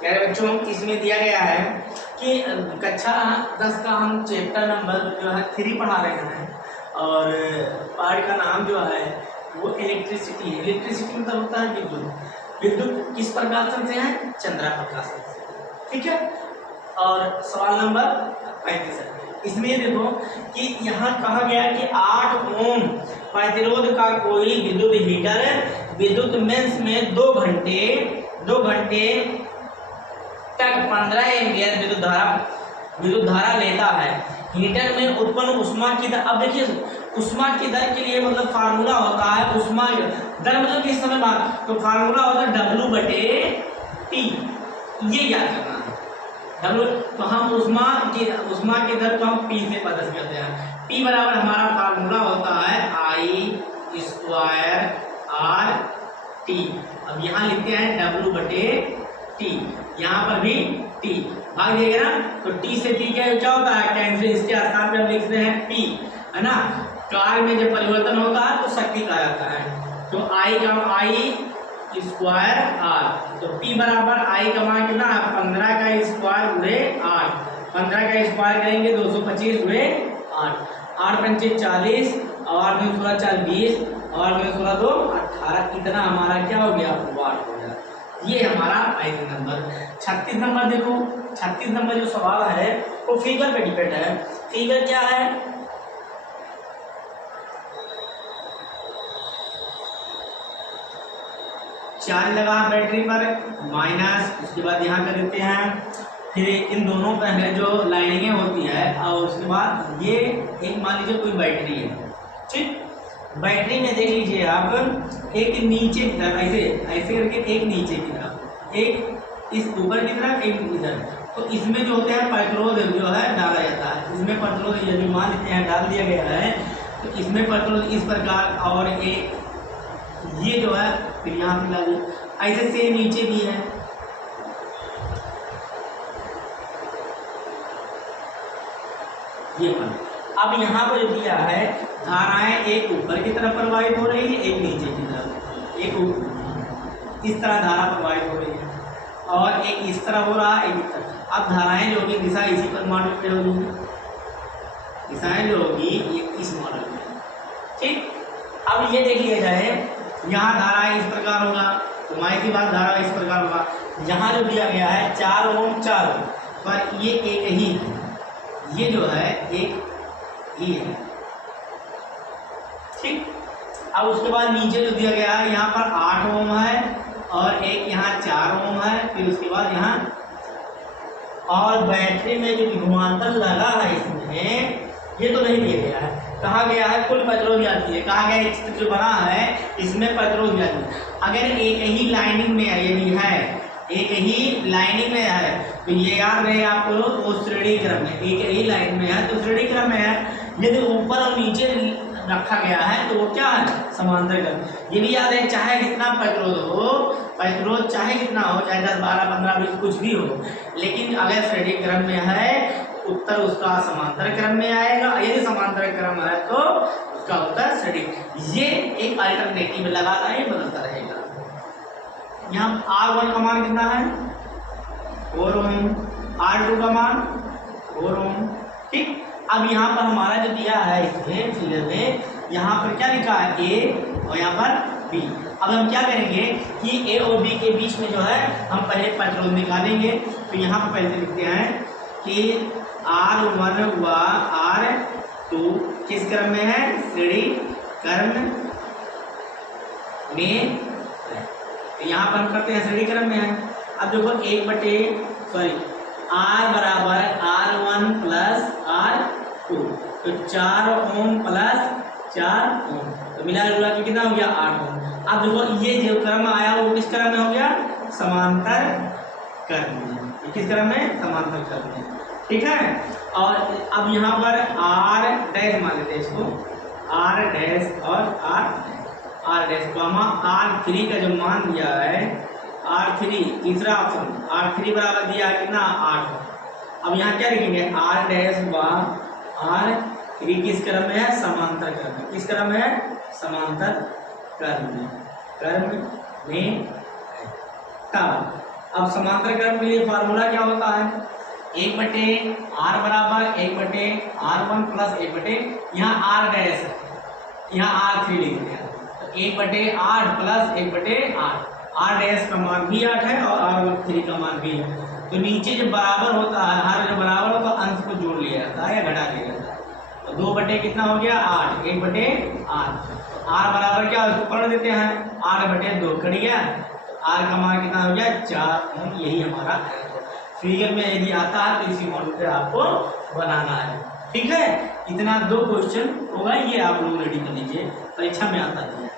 प्यारे बच्चों, इसमें दिया गया है कि कक्षा 10 का हम चैप्टर नंबर जो है 3 पढ़ा रहे हैं और पाठ का नाम जो है वो इलेक्ट्रिसिटी है। इलेक्ट्रिसिटी मतलब होता है विद्युत। विद्युत किस प्रकाशन से है? चंद्रा प्रकाशन से। ठीक है। और सवाल नंबर 35 है। इसमें देखो कि यहाँ कहा गया कि 8 ओम प्रतिरोध का कोई विद्युत हीटर विद्युत मेंस में 2 घंटे तक 15 एम्पियर विद्युत धारा लेता है। हीटर में उत्पन्न ऊष्मा की दर, अब देखिए ऊष्मा की दर के लिए मतलब फार्मूला होता है ऊष्मा दर मतलब किस समय बाद, तो फार्मूला होता है W/T। ये याद करना है W। तो हम ऊष्मा की दर को हम P से प्रदर्शित करते हैं। P बराबर हमारा फार्मूला होता है I²RT। अब यहाँ लिखते हैं W/T, यहाँ पर भी T भाग दिएगा ना, तो T से T क्या होता है? कैंसिल। इसके स्थान पे हम लिखते हैं P, है ना। कार्य में जब परिवर्तन होता है तो शक्ति कहा जाता है। तो I²R, तो P बराबर I का मान कितना है? 15 का स्क्वायर गुणे 8। 15 का स्क्वायर करेंगे 225 गुणे 8। 8 पंचे 40 और 8 में 16 4 20 और 8 में 16 2 18। इतना हमारा क्या हो गया? वाट हो गया। ये हमारा 35 नंबर। 36 नंबर देखो, 36 नंबर जो सवाल है वो फिगर पे डिपेंड है। फिगर क्या है? चार्ज लगा बैटरी पर माइनस, उसके बाद यहाँ कर देते हैं, फिर इन दोनों पे है जो लाइनिंगें होती है और उसके बाद ये एक मान लीजिए कोई बैटरी है। ठीक, बैटरी में देख लीजिए आप एक नीचे की तरफ ऐसे करके, एक नीचे की तरफ, एक इस ऊपर की तरफ, एक इधर। तो इसमें जो होते हैं प्रतिरोध जो है डाला जाता है। इसमें प्रतिरोध यदि मान लेते हैं डाल दिया गया है तो इसमें प्रतिरोध इस प्रकार, और एक ये जो है फिर यहाँ पे लागू ऐसे से नीचे भी है। ये पर अब यहाँ पर दिया है धाराएं एक ऊपर की तरफ प्रवाहित हो रही है, एक नीचे की तरफ, एक इस तरह धारा प्रवाहित हो रही है और एक इस तरह हो रहा है, एक इस तरह। अब धाराएं जो होगी दिशा इसी पर मॉडल में होगी, दिशाएं जो होगी ये इस मॉडल में। ठीक, अब ये देख लिया जाए, यहाँ धारा इस प्रकार होगा, तो माई की बात धारा इस प्रकार होगा। यहाँ जो दिया गया है 4 ओम 4 ओम पर ये एक ही है, ये जो है एक ही है। ठीक, अब उसके बाद नीचे जो दिया गया है यहाँ पर 8 ओम है और एक यहाँ 4 ओम है, फिर उसके बाद यहाँ और बैटरी में जो विभवांतर लगा है इसमें ये तो नहीं दिया गया है। कहा गया है कुल प्रतिरोध आती है, कहा गया है चित्र जो बना है इसमें प्रतिरोध आती है। अगर एक ही लाइनिंग में यदि है, एक ही लाइनिंग में है तो ये याद रहे आपको, वो श्रेणी क्रम में, एक ही लाइन में है तो श्रेणी क्रम में है। यदि ऊपर और नीचे रखा गया है तो वो क्या है? समांतर क्रम। ये भी याद है, चाहे कितना प्रतिरोध हो, प्रतिरोध चाहे कितना हो, चाहे 10 12 15 20 कुछ भी हो, लेकिन अगर श्रेणी क्रम में है उत्तर उसका समांतर क्रम में आएगा। यदि समांतर क्रम है तो उसका उत्तर श्रेणी। ये एक अल्टरनेटिव लगाना है, बदलता रहेगा। यहाँ R1 का मान कितना है? 4 ओम। R2 का मान 4 ओम। ठीक, अब यहाँ पर हमारा जो दिया है इसमें फिगर में, यहाँ पर क्या लिखा है? A और यहाँ पर B। अब हम क्या करेंगे कि A और B के बीच में जो है हम पहले प्रतिरोध निकालेंगे। तो यहाँ पर पहले लिखते हैं कि R1 व R2 किस क्रम में है? श्रेणी क्रम में। तो यहाँ पर हम करते हैं श्रेणी क्रम में है। अब देखो R बराबर R1 प्लस R2, तो 4 ओम प्लस 4 ओम, तो मिला जुला के कितना हो गया? 8 ओम। अब देखो ये जो क्रम आया वो किस क्रम में हो गया? समांतर क्रम में। किस क्रम में? समांतर क्रम में। ठीक है। और अब यहाँ पर R डैश मान लेते हैं इसको, R डैश और R डैश को हम R3 का जो मान दिया है, R3 तीसरा ऑप्शन, R3 बराबर दिया है कितना? 8। अब यहाँ क्या लिखेंगे? R डैश व R3 किस क्रम में है? समांतर क्रम में। किस क्रम में है? समांतर क्रम में। क्रम में तब अब समांतर क्रम के लिए फार्मूला क्या होता है, 1/r बराबर 1/r1 प्लस 1/, यहाँ r डैश है, यहाँ r3 लिख दिया, तो 1/8 प्लस 1/8, r डैश का मान भी 8 है और r3 का मान भी है। तो नीचे जब बराबर होता है, हर जब बराबर हो तो अंश को जोड़ लिया जाता है या घटा दिया जाता है। तो 2 कितना हो गया 8, 1/8, r बराबर क्या उसको पढ़ देते हैं, 8/2 कट गया, r का मान कितना हो गया 4 ओम। यही हमारा फिगर में यदि आता है तो इसी मॉडल पे आपको बनाना है, ठीक है। इतना 2 क्वेश्चन होगा, ये आप लोग रेडी कर लीजिए, परीक्षा में आता है।